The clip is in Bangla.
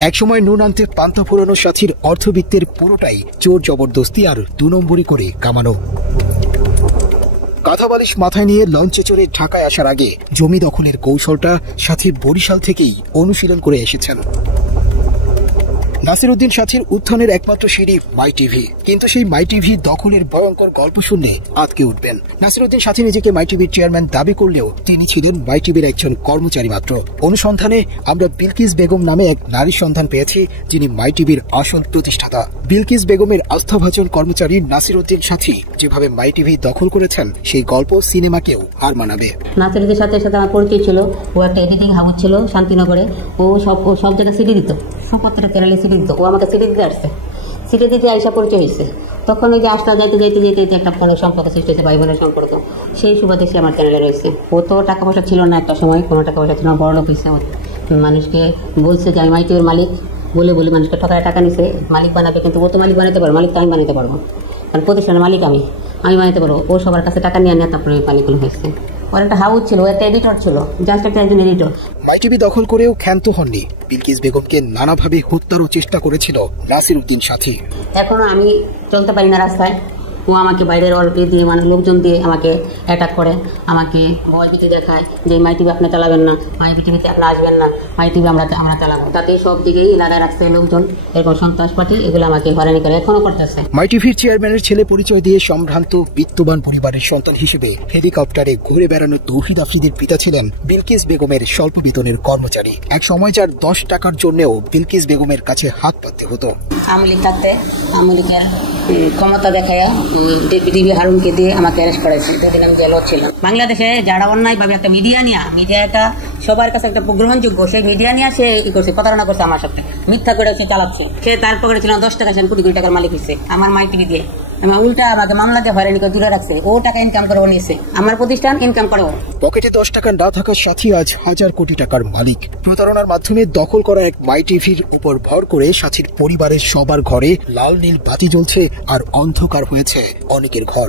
একসময় নুন আনতে পান্তা ফুরানো সাথীর অর্থবিত্তের পুরোটাই চোর জবরদস্তি আর 2 নম্বরি করে কামানো। কাঁথা বালিশ মাথায় নিয়ে লঞ্চে চড়ে ঢাকায় আসার আগে জমি দখলের কৌশলটা সাথী বরিশাল থেকেই অনুশীলন করে এসেছেন। নাসির উদ্দিন সাথীর উত্থানের একমাত্র সিঁড়ি মাই টিভি, কিন্তু সেই মাই টিভি দখলের ভয়ঙ্কর গল্প শুনলে আটকে উঠবেন। নাসির উদ্দিন সাথী নিজেকে মাই টিভির চেয়ারম্যান দাবি করলেও তিনি ছিলেন মাই টিভির একজন কর্মচারী মাত্র। অনুসন্ধানে আমরা বিলকিস বেগম নামে এক নারীর সন্ধান পেয়েছি, যিনি মাই টিভির আসল প্রতিষ্ঠাতা। বিলকিস বেগমের আস্থাভাজন কর্মচারী নাসির উদ্দিন সাথী যেভাবে মাই টিভি দখল করেছেন, সেই গল্প সিনেমাকেও হার মানাবে। নাসির উদ্দিনের সাথে আমার পরিচয় ছিল। ও একটা এডিটিং হাউস ছিল শান্তিনগরে। ও সব জায়গায় সিডি দিত, প্রত্যেকটা চ্যানেলে সিডি দিত। ও আমাকে সিডি দিতে আসছে, সিডি দিতে আইসা পরিচয় হয়েছে। তখন ওই যে আসটা যাইতে একটা ফোনের সম্পর্ক সৃষ্টি হয়েছে, ভাই বোনের সম্পর্ক। সেই সুবাদে সে আমার চ্যানেলে রয়েছে। ও তো টাকা পয়সা ছিল না, একটা সময় কোনো টাকা পয়সা ছিল না, বড় লোক হয়েছে। মানুষকে বলছে যে আমি মাই টিভির মালিক, বলে মানুষকে ঠকায় টাকা নিছে, মালিক বানাবে। কিন্তু ও তো মালিক বানাতে পারবো, মালিক তো আমি বানাতে পারবো, কারণ প্রতিষ্ঠানের মালিক আমি বানাতে পারবো। ও সবার কাছে টাকা নিয়ে তারপরে মালিক হয়েছে। ওর একটা হাউস ছিল, একটা এডিটর ছিল, জাস্ট একটা একজন এডিটর। মাই টিভি দখল করেও ক্ষান্ত হননি। বিলকিস বেগমকে নানাভাবে হত্যারও চেষ্টা করেছিল নাসির উদ্দিন সাথী। এখনো আমি চলতে পারি না রাস্তায়। ও আমাকে বাইরের অল্পে দিয়ে লোকজন দিয়ে আমাকে অ্যাটাক করে, আমাকে ভয় ভীতি দেখায় যে মাই টিভি আপনি চালাবেন না, মাই টিভিতে আপনি আসবেন না, মাই টিভি আমরা চালাবো। তাতে সব দিকেই লাগায় রাখছে লোকজন, এরকম সন্ত্রাস পার্টি এগুলো আমাকে হয়রানি করে, এখনো করতেছে। মাই টিভির চেয়ারম্যানের ছেলে পরিচয় দিয়ে সম্ভ্রান্ত বিত্তবান পরিবারের সন্তান হিসেবে হেলিকপ্টারে ঘুরে বেড়ানো তৌহিদ আফ্রিদির পিতা ছিলেন বিলকিস বেগমের স্বল্প বেতনের কর্মচারী। এক সময় যার 10 টাকার জন্যও বিলকিস বেগমের কাছে হাত পাততে হতো। আওয়ামী লীগ থাকতে আওয়ামী লীগের ক্ষমতা দেখাইয়া ডিবি হারুনকে দিয়ে আমাকে অ্যারেস্ট করেছে। দুদিন আমি জেল ছিলাম। বাংলাদেশে যারা অন্যায়ভাবে একটা মিডিয়া একটা সবার কাছে একটা গ্রহণযোগ্য, সেই মিডিয়া নিয়ে সে করছে, প্রতারণা করছে আমার সাথে, মিথ্যা করে সে চালাচ্ছে। সে তার পকেটে ছিল 10 টাকা, সে কোটি কোটি টাকার মালিক হয়েছে আমার মাই টিভি দিয়ে। উল্টা আমাকে মামলা দিয়ে হয়রানি করে দূরে রাখছে। ও টাকা ইনকাম করে নিয়েছে, আমার প্রতিষ্ঠান ইনকাম করে। পকেটে 10 টাকা না থাকার সাথে আজ হাজার কোটি টাকার মালিক। প্রতারণার মাধ্যমে দখল করা এক মাই টিভির উপর ভর করে সাথীর পরিবারের সবার ঘরে লাল নীল বাতি জ্বলছে, আর অন্ধকার হয়েছে অনেকের ঘর।